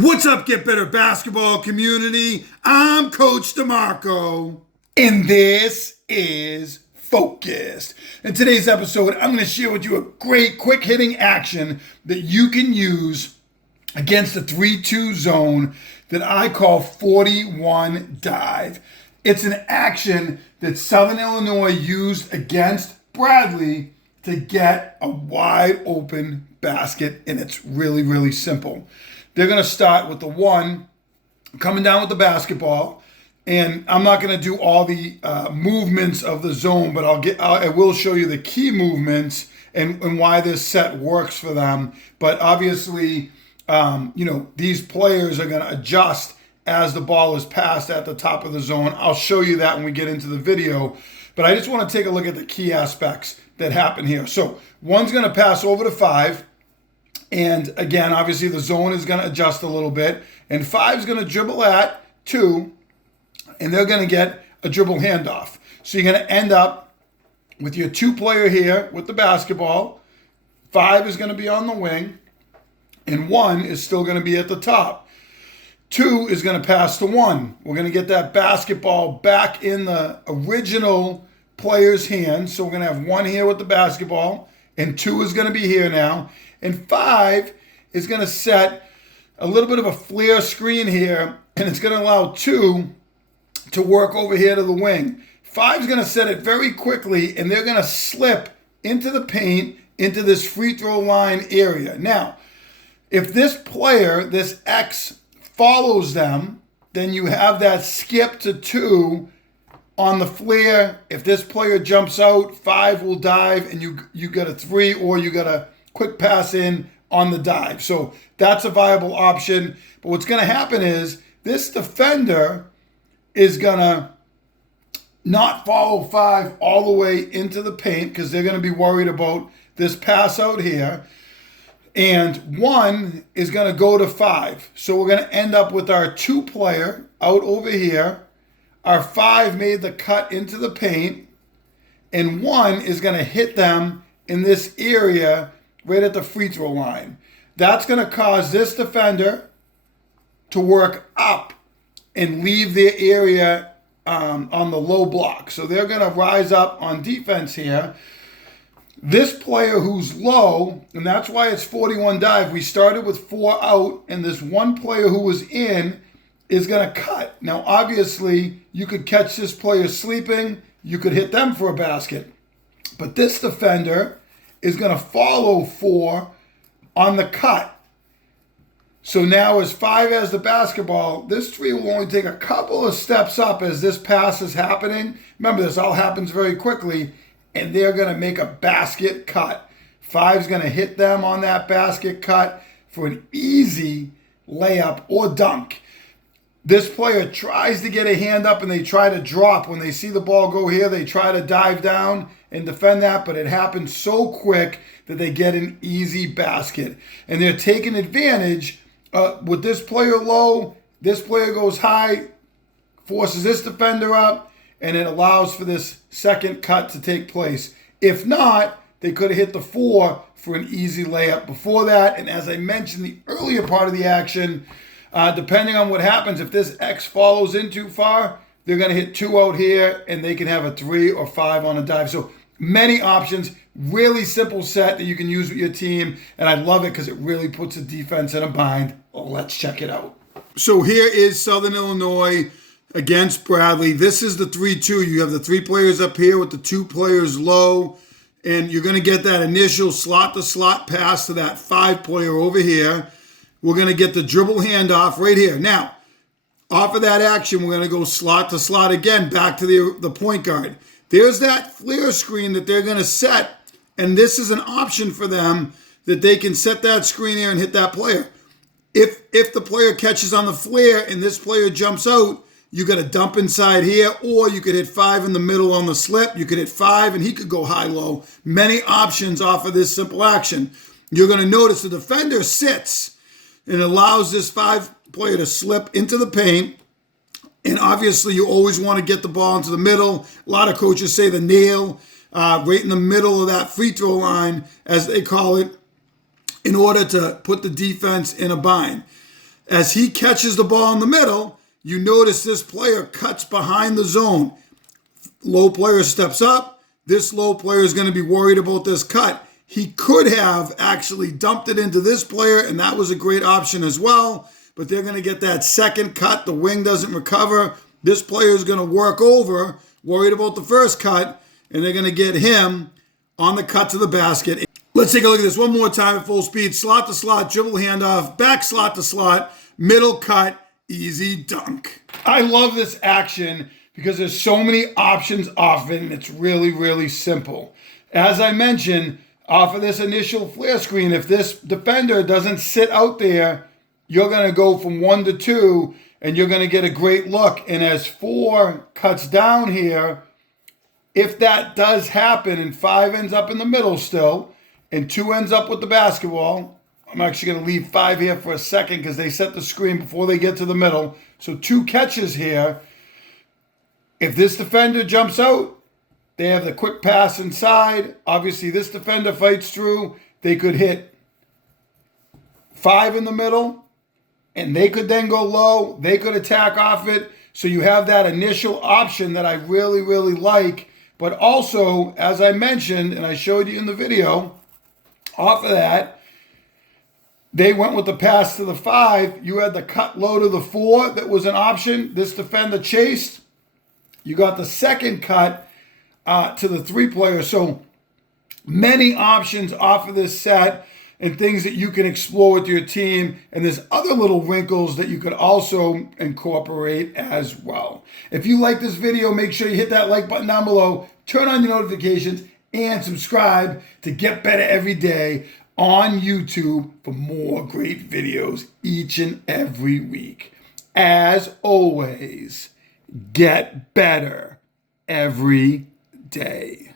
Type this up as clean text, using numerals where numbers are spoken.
What's up, Get Better Basketball community? I'm Coach DeMarco, and this is Focused. In today's episode, I'm going to share with you a great quick-hitting action that you can use against the 3-2 zone that I call 41 dive. It's an action that Southern Illinois used against Bradley to get a wide open basket, and it's really, really simple. They're going to start with the one coming down with the basketball, and I'm not going to do all the movements of the zone, but I will show you the key movements and why this set works for them. But obviously, these players are going to adjust as the ball is passed at the top of the zone. I'll show you that when we get into the video, but I just want to take a look at the key aspects that happen here. So one's going to pass over to 5. And again, obviously the zone is going to adjust a little bit. And 5 is going to dribble at 2, and they're going to get a dribble handoff. So you're going to end up with your 2-player here with the basketball. 5 is going to be on the wing, and 1 is still going to be at the top. 2 is going to pass to 1. We're going to get that basketball back in the original player's hand. So we're going to have 1 here with the basketball, and 2 is going to be here now. And 5 is going to set a little bit of a flare screen here, and it's going to allow 2 to work over here to the wing. 5 is going to set it very quickly, and they're going to slip into the paint, into this free throw line area. Now, if this player, this X, follows them, then you have that skip to 2 on the flare. If this player jumps out, 5 will dive, and you get a 3, or you got a quick pass in on the dive. So that's a viable option. But what's going to happen is this defender is going to not follow 5 all the way into the paint because they're going to be worried about this pass out here. And 1 is going to go to 5. So we're going to end up with our 2-player out over here. Our 5 made the cut into the paint. And 1 is going to hit them in this area right at the free throw line. That's going to cause this defender to work up and leave their area on the low block. So they're going to rise up on defense here. This player who's low, and that's why it's 41 dive, we started with 4 out, and this 1 player who was in is going to cut. Now, obviously, you could catch this player sleeping. You could hit them for a basket. But this defender is going to follow 4 on the cut. So now as 5 has the basketball, this 3 will only take a couple of steps up as this pass is happening. Remember, this all happens very quickly, and they're going to make a basket cut. 5's going to hit them on that basket cut for an easy layup or dunk. This player tries to get a hand up, and they try to drop. When they see the ball go here, they try to dive down and defend that, but it happens so quick that they get an easy basket. And they're taking advantage with this player low. This player goes high, forces this defender up, and it allows for this second cut to take place. If not, they could have hit the 4 for an easy layup before that. And as I mentioned, the earlier part of the action, depending on what happens, if this X follows in too far, they're going to hit 2 out here, and they can have a 3 or 5 on a dive. So many options, really simple set that you can use with your team, and I love it because it really puts the defense in a bind. Let's check it out. So here is Southern Illinois against Bradley. This is the 3-2. You have the 3 players up here with the 2 players low, and you're going to get that initial slot-to-slot pass to that 5-player over here. We're going to get the dribble handoff right here. Now, off of that action, we're going to go slot to slot again, back to the point guard. There's that flare screen that they're going to set, and this is an option for them that they can set that screen here and hit that player. If the player catches on the flare and this player jumps out, you got to dump inside here, or you could hit 5 in the middle on the slip. You could hit 5, and he could go high-low. Many options off of this simple action. You're going to notice the defender sits and allows this 5-player to slip into the paint. And obviously, you always want to get the ball into the middle. A lot of coaches say the nail right in the middle of that free throw line, as they call it, in order to put the defense in a bind. As he catches the ball in the middle, you notice this player cuts behind the zone. Low player steps up. This low player is going to be worried about this cut. He could have actually dumped it into this player, and that was a great option as well. But they're going to get that second cut. The wing doesn't recover. This player is going to work over, worried about the first cut, and they're going to get him on the cut to the basket. Let's take a look at this one more time at full speed. Slot to slot, dribble handoff, back slot to slot, middle cut, easy dunk. I love this action because there's so many options off it, and it's really, really simple. As I mentioned, off of this initial flare screen, if this defender doesn't sit out there, you're going to go from 1 to 2, and you're going to get a great look. And as 4 cuts down here, if that does happen and 5 ends up in the middle still, and 2 ends up with the basketball, I'm actually going to leave 5 here for a second because they set the screen before they get to the middle. So 2 catches here. If this defender jumps out, they have the quick pass inside. Obviously, this defender fights through. They could hit 5 in the middle, and they could then go low. They could attack off it. So you have that initial option that I really, really like. But also, as I mentioned, and I showed you in the video, off of that, they went with the pass to the 5. You had the cut low to the 4 that was an option. This defender chased. You got the second cut to the 3 player. So many options off of this set and things that you can explore with your team. And there's other little wrinkles that you could also incorporate as well. If you like this video, make sure you hit that like button down below, turn on your notifications, and subscribe to get better every day on YouTube for more great videos each and every week. As always, get better every day.